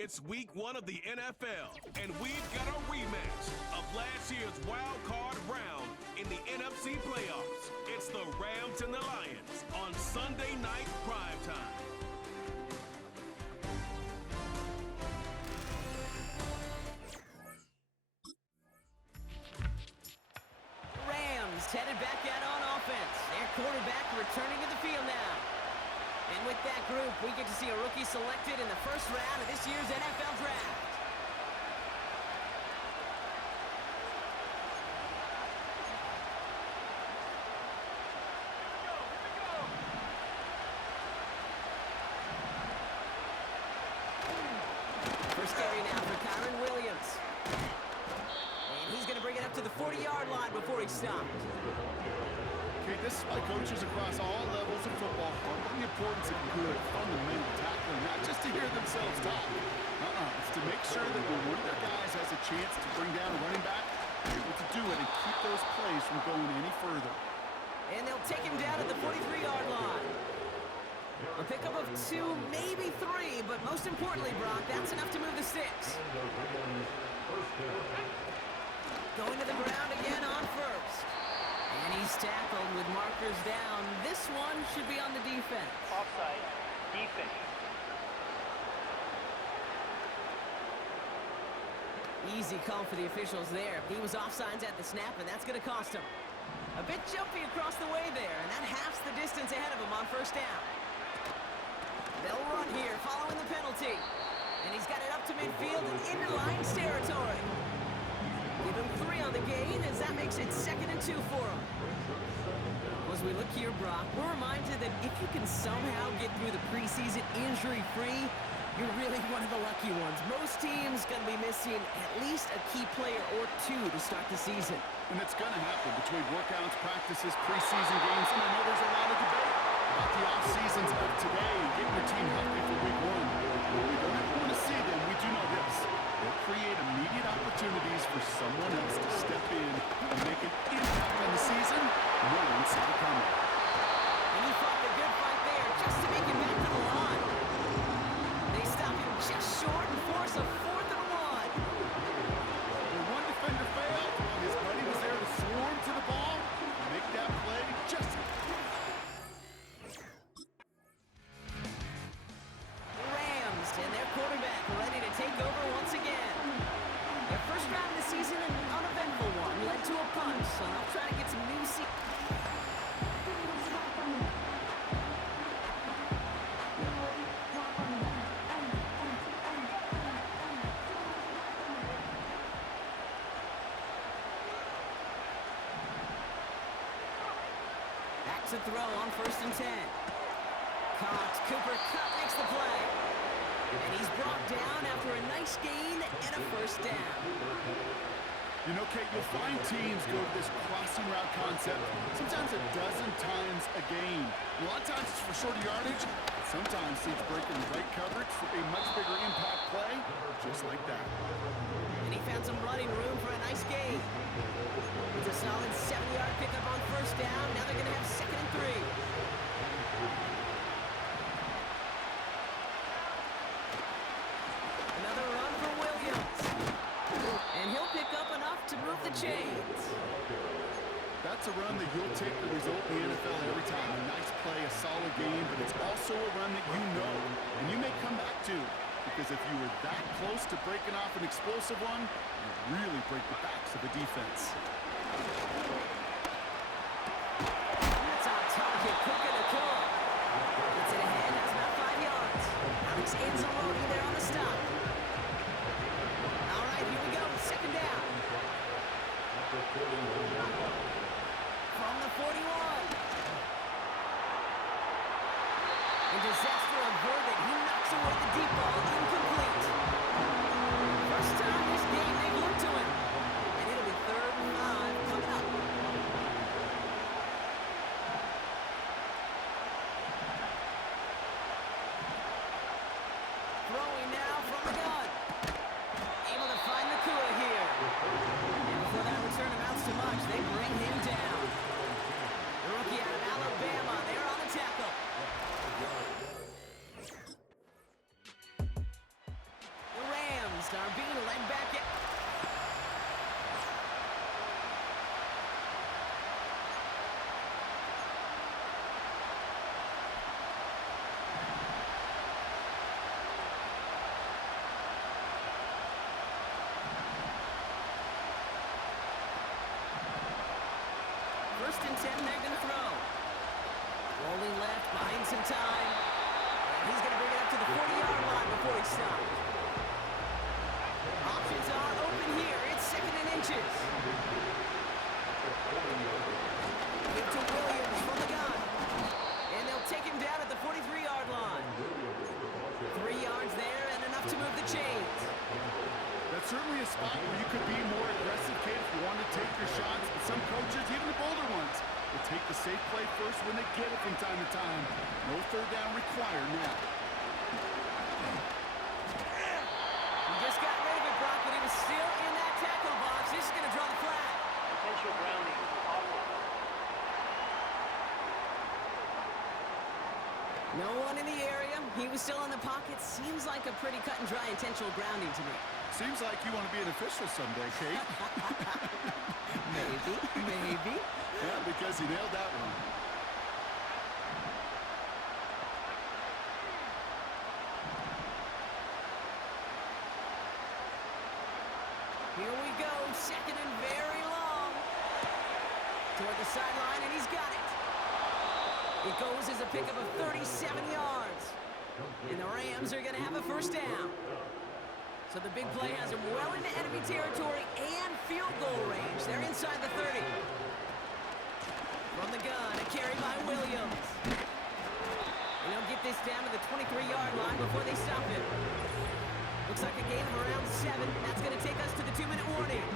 It's week 1 of the NFL, and we've got a rematch of last year's wild card round in the NFC playoffs. It's the Rams and the Lions on Sunday night primetime. Rams headed back out on offense. Their quarterback returning to the field now. And with that group, we get to see a rookie selected in the first round of this year's NFL Draft. First carry now for Kyron Williams. And he's going to bring it up to the 40-yard line before he stopped. Okay, this is why coaches across all levels of football harp on the importance of good, fundamental tackling, not just to hear themselves talk. It's to make sure that when one of their guys has a chance to bring down a running back, they're able to do it and keep those plays from going any further. And they'll take him down at the 43-yard line. A pickup of 2, maybe 3, but most importantly, Brock, that's enough to move the sticks. Going to the ground again on first. And he's tackled with markers down. This one should be on the defense. Offside. Defense. Easy call for the officials there. He was offsides at the snap, and that's going to cost him. A bit jumpy across the way there, and that halves the distance ahead of him on first down. They'll run here, following the penalty. And he's got it up to midfield and into Lions territory. Give him 3 on the gain, as that makes it 2nd and 2 for him. As we look here, Brock, we're reminded that if you can somehow get through the preseason injury-free, you're really one of the lucky ones. Most teams going to be missing at least a key player or 2 to start the season. And it's going to happen between workouts, practices, preseason games, and I know there's a lot of debate about the off-seasons of today and getting your team healthy for week 1. When we don't ever want to see them, we do know this. They'll create immediate opportunities for someone else to step in and make an impact on the season. No one saw it coming. And he fought the good fight there just to make it back to the line. They stop him just short and force a 4th and 1. When one defender failed, his buddy was there to swarm to the ball and make that play just... Rams and their quarterback ready to take over once again. Their first round of the season, an uneventful one, led to a punch, so they'll try to get some new Back to throw on 1st and 10. Caught. Cooper Kupp makes the play. And he's brought down after a nice gain and a first down. You know, Kate, you'll find teams go to this crossing route concept sometimes a dozen times a game. A lot of times it's for shorter yardage. Sometimes it's breaking the right coverage for a much bigger impact play, just like that. And he found some running room for a nice gain. It's a solid 7-yard pickup on first down. Now they're going to have 2nd and 3. Another run for Williams. And he'll pick up enough to move the chains. That's a run that you'll take the result in the NFL every time. A nice play, a solid game, but it's also a run that you know and you may come back to. Because if you were that close to breaking off an explosive one, you really break the backs of the defense. That's on target, quick and a kill. Gets it ahead, that's about 5 yards. Alex Anzalone there on the stop. All right, here we go, 2nd down. From the 41. A disaster averted. He knocks away the deep ball, incomplete. First time this game they've looked to him. And it'll be 3rd and 5 coming up. Throwing now from the gun. Able to find the Nakua here. And before that return amounts to much, they bring him down. The rookie out of Alabama, they're on the tackle. pass are being led back in. First and 10, they're going to throw. Rolling left, buying some time. And he's going to bring it up to the 40-yard line before he stops. Options are open here. It's second and inches. Give to Williams from the gun. And they'll take him down at the 43-yard line. 3 yards there and enough to move the chains. That's certainly a spot where you could be more aggressive, Kate, if you want to take your shots. And some coaches, even the bolder ones, will take the safe play first when they get it from time to time. No third down required now. He just got rid of it, Brock, but he was still in that tackle box. This is going to draw the flag. Potential grounding. Offline. No one in the area. He was still in the pocket. Seems like a pretty cut and dry intentional grounding to me. Seems like you want to be an official someday, Kate. Maybe. Yeah, because he nailed that one. Here we go. Second and very long. Toward the sideline, and he's got it. It goes as a pickup of 37 yards. And the Rams are going to have a first down. So the big play has him well into enemy territory and field goal range. They're inside the 30. From the gun, a carry by Williams. And he'll get this down to the 23-yard line before they stop him. Looks like a gain of around 7. That's going to take us to the 2-minute warning.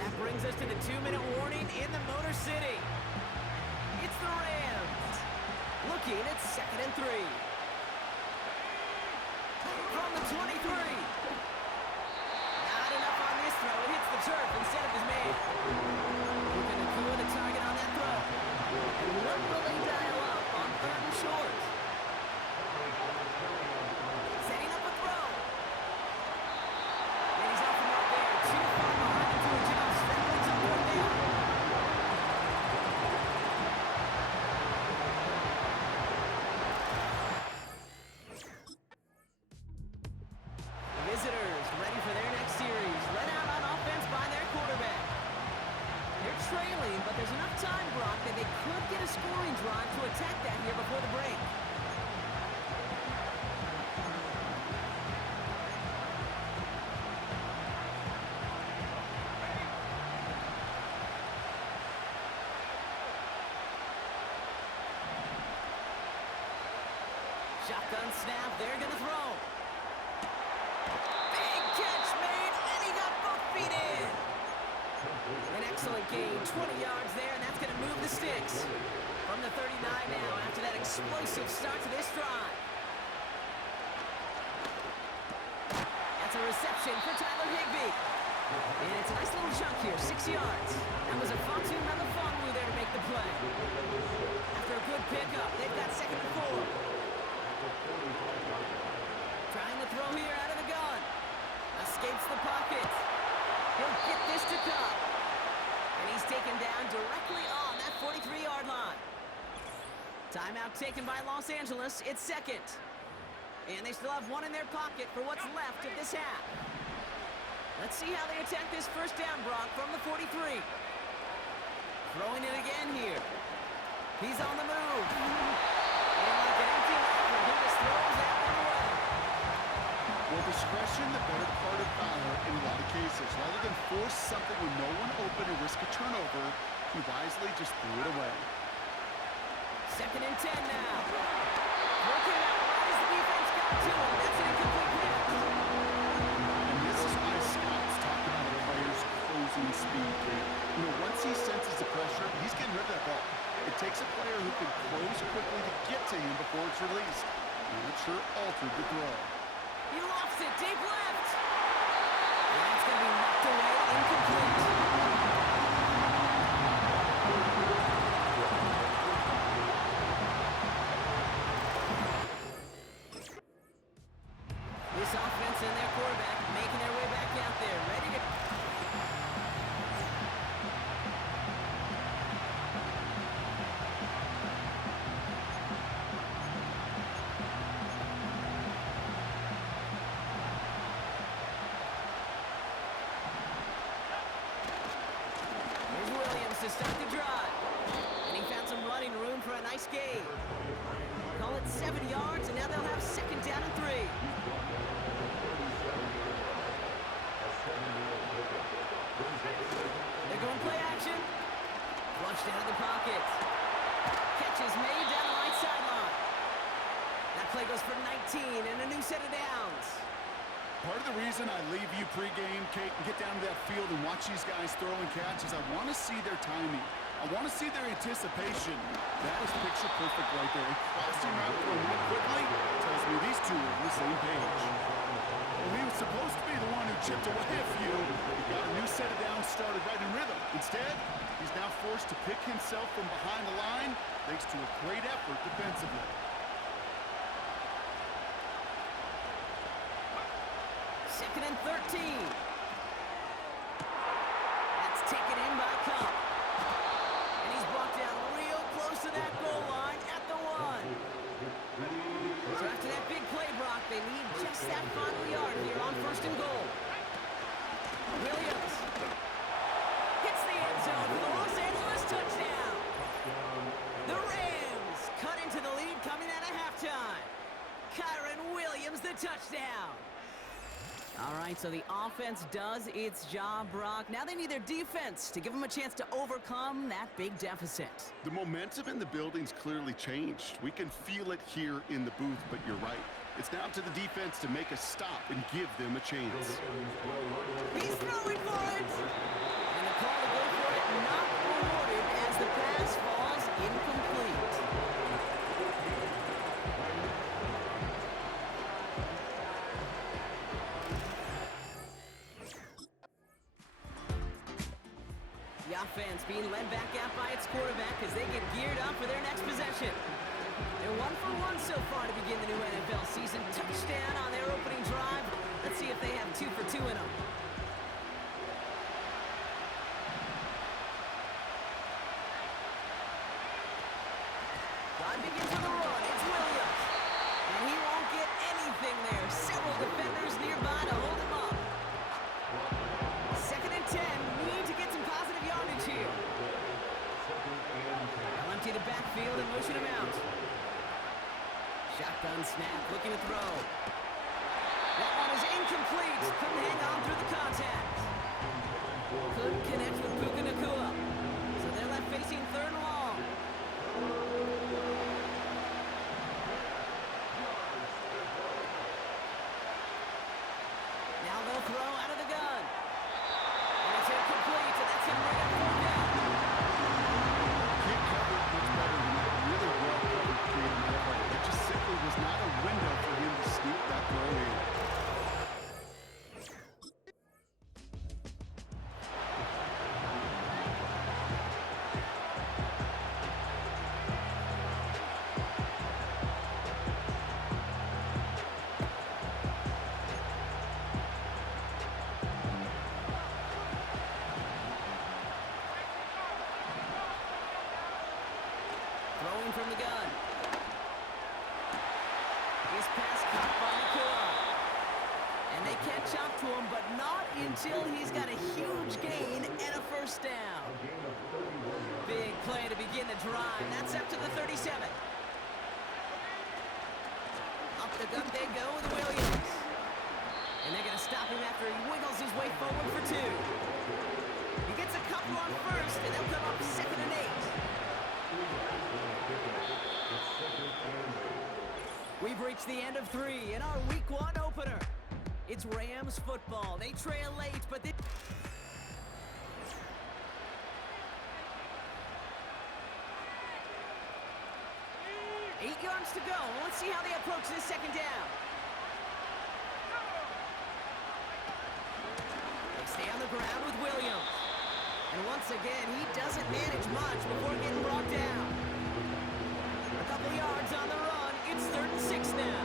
That brings us to the 2-minute warning in the Motor City. It's the Rams. Looking at second and 3. From the 23. Not enough on this throw. It hits the turf instead of his man. Keeping Nakua the target on that throw. And what will they dial up on third and short? Setting up a throw. And he's off the mark there. Too far behind him to adjust. That brings up fourth down. Visitors ready for their next series. Led out on offense by their quarterback. They're trailing, but there's enough time, Brock, that they could get a scoring drive to attack that here before the break. Shotgun snap, they're going to throw. Big catch made, and he got both feet in. An excellent gain, 20 yards there, and that's going to move the sticks. From the 39 now, after that explosive start to this drive. That's a reception for Tyler Higbee. And it's a nice little chunk here, 6 yards. That was a Fontu Melifonwu there to make the play. After a good pickup, they've got second and 4. Trying to throw here out of the gun. Escapes the pocket. He'll get this to Cup. And he's taken down directly on that 43-yard line. Timeout taken by Los Angeles. It's second. And they still have one in their pocket for what's left of this half. Let's see how they attack this first down, Brock, from the 43. Throwing it again here. He's on the move. And like an empty rifle, he just throws that one away. Well, discretion, the better part of valor in a lot of cases. Rather than force something with no one open or risk a turnover, he wisely just threw it away. Second and 10 now. Working out right as the defense got to him. That's an incomplete pass. And this is why scouts talk about a player's closing speed. You know, once he senses the pressure, he's getting rid of that ball. It takes a player who can close quickly to get to him before it's released. And it sure altered the throw. He lofts it deep left. And that's going to be knocked away, incomplete. This offense send their quarterback, making their way back out there, ready to... Here's Williams to start the drive. And he found some running room for a nice gain. Call it 7 yards, and now they'll have second down and 3. They're going play action. Flushed out of the pocket. Catch is made down the right sideline. That play goes for 19 and a new set of downs. Part of the reason I leave you pregame, Kate, and get down to that field and watch these guys throw and catch is I want to see their timing. I want to see their anticipation. That is picture perfect right there. A crossing route thrown real quickly tells me these two are on the same page. Well, he was supposed to be the one who chipped away a few. He got a new set of downs started right in rhythm. Instead, he's now forced to pick himself from behind the line thanks to a great effort defensively. Second and 13. That's taken in by Cup. And he's brought down real close to that goal line at the 1. So after that big play, Brock, they need just that final yard here on first and goal. Williams hits the end zone for the Los Angeles touchdown. The Rams cut into the lead coming out of halftime. Kyron Williams, the touchdown. All right, so the offense does its job, Brock. Now they need their defense to give them a chance to overcome that big deficit. The momentum in the building's clearly changed. We can feel it here in the booth, but you're right. It's down to the defense to make a stop and give them a chance. He's throwing for it. And the call to go for it not rewarded as the pass falls incomplete. The offense being led back out by its quarterback as they get geared up for their next possession. They're 1 for 1 so far to begin the new NFL season. Touchdown on their opening drive. Let's see if they have 2 for 2 in them. Drive begins with a run. It's Williams. And he won't get anything there. Several defenders nearby to hold him up. Second and 10. Need to get some positive yardage here. They'll empty the backfield and motion him out. Shotgun snap, looking to throw. That one is incomplete. Couldn't hang on through the contact. Couldn't connect with Puka Nacua. So they're left facing third and long. Now they'll throw out of the gun. And it's incomplete, and that's him right up fourth down. Can't cover it much better than that. Really well covered kid in that play. It just simply was not a window for him to sneak that throw in. Throwing from the gun. His pass caught by Nacua. And they catch up to him, but not until he's got a huge gain and a first down. Big play to begin the drive. That's up to the 37. Up the gut they go with Williams. And they're going to stop him after he wiggles his way forward for 2. He gets a couple on first, and they'll come up second and 8. We've reached the end of 3 in our Week 1 opener. It's Rams football. They trail late, but they... 8 yards to go. Let's see how they approach this second down. They stay on the ground with Williams. And once again, he doesn't manage much before getting brought down. A couple yards on the run. It's 3rd and 6 now.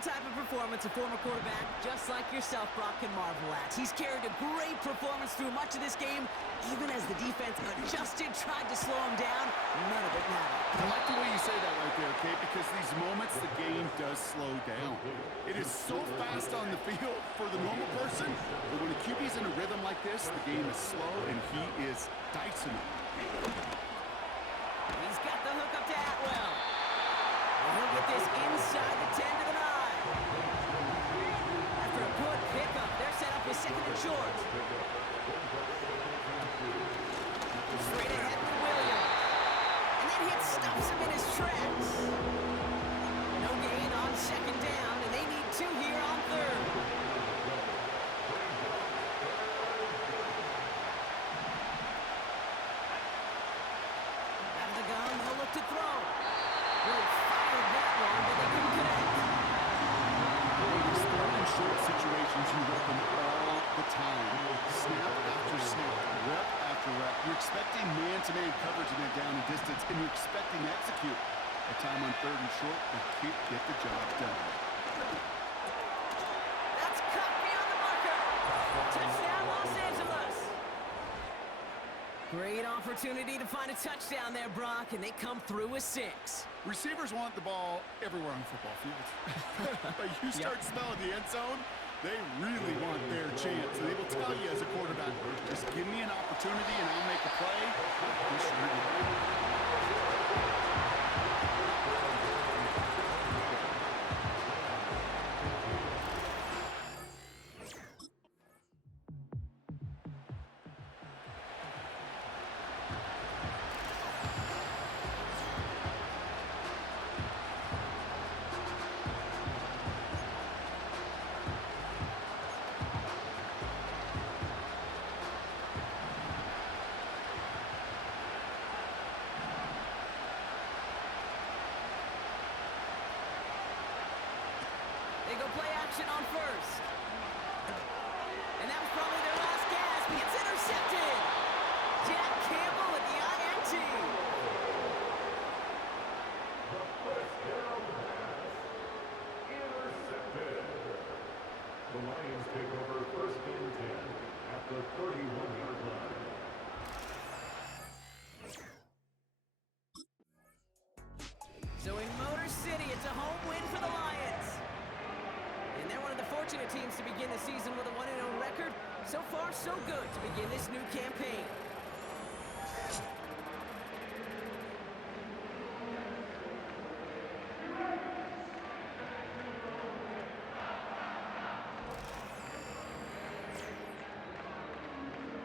the type of performance a former quarterback, just like yourself, Brock, can marvel at. He's carried a great performance through much of this game, even as the defense adjusted, tried to slow him down. None of it mattered. I like the way you say that right there, Kate, because these moments the game does slow down. It is so fast on the field for the normal person, but when a QB's in a rhythm like this, the game is slow and he is dicing it. He's got the hook up to Atwell. And he'll get this inside the 10 to the 9. After a good pickup, they're set up with second and short. Straight ahead with Williams. And that hit stops him in his tracks. No gain on second down, and they need 2 here on third. Out of the gun, they'll look to throw. Really fired that one, but they couldn't connect. In these third and short situations, you rep them all the time. Snap after snap, rep after rep. You're expecting man-to-man coverage in that down and distance, and you're expecting to execute. A time on third and short, they can't get the job done. That's cut beyond the marker. Touchdown, Los Angeles. Great opportunity to find a touchdown there, Brock, and they come through with 6. Receivers want the ball everywhere on the football field. But you start smelling the end zone, they really want their chance. And they will tell you as a quarterback, just give me an opportunity and I'll make a play. You sure do. They go play action on first. And that was probably their last gasp. It's intercepted. Jack Campbell with the INT. Intercepted. The Lions take over first and 10 at the 31-yard line. So in Motor City, it's a home win for the Lions. And they're one of the fortunate teams to begin the season with a 1-0 record. So far, so good to begin this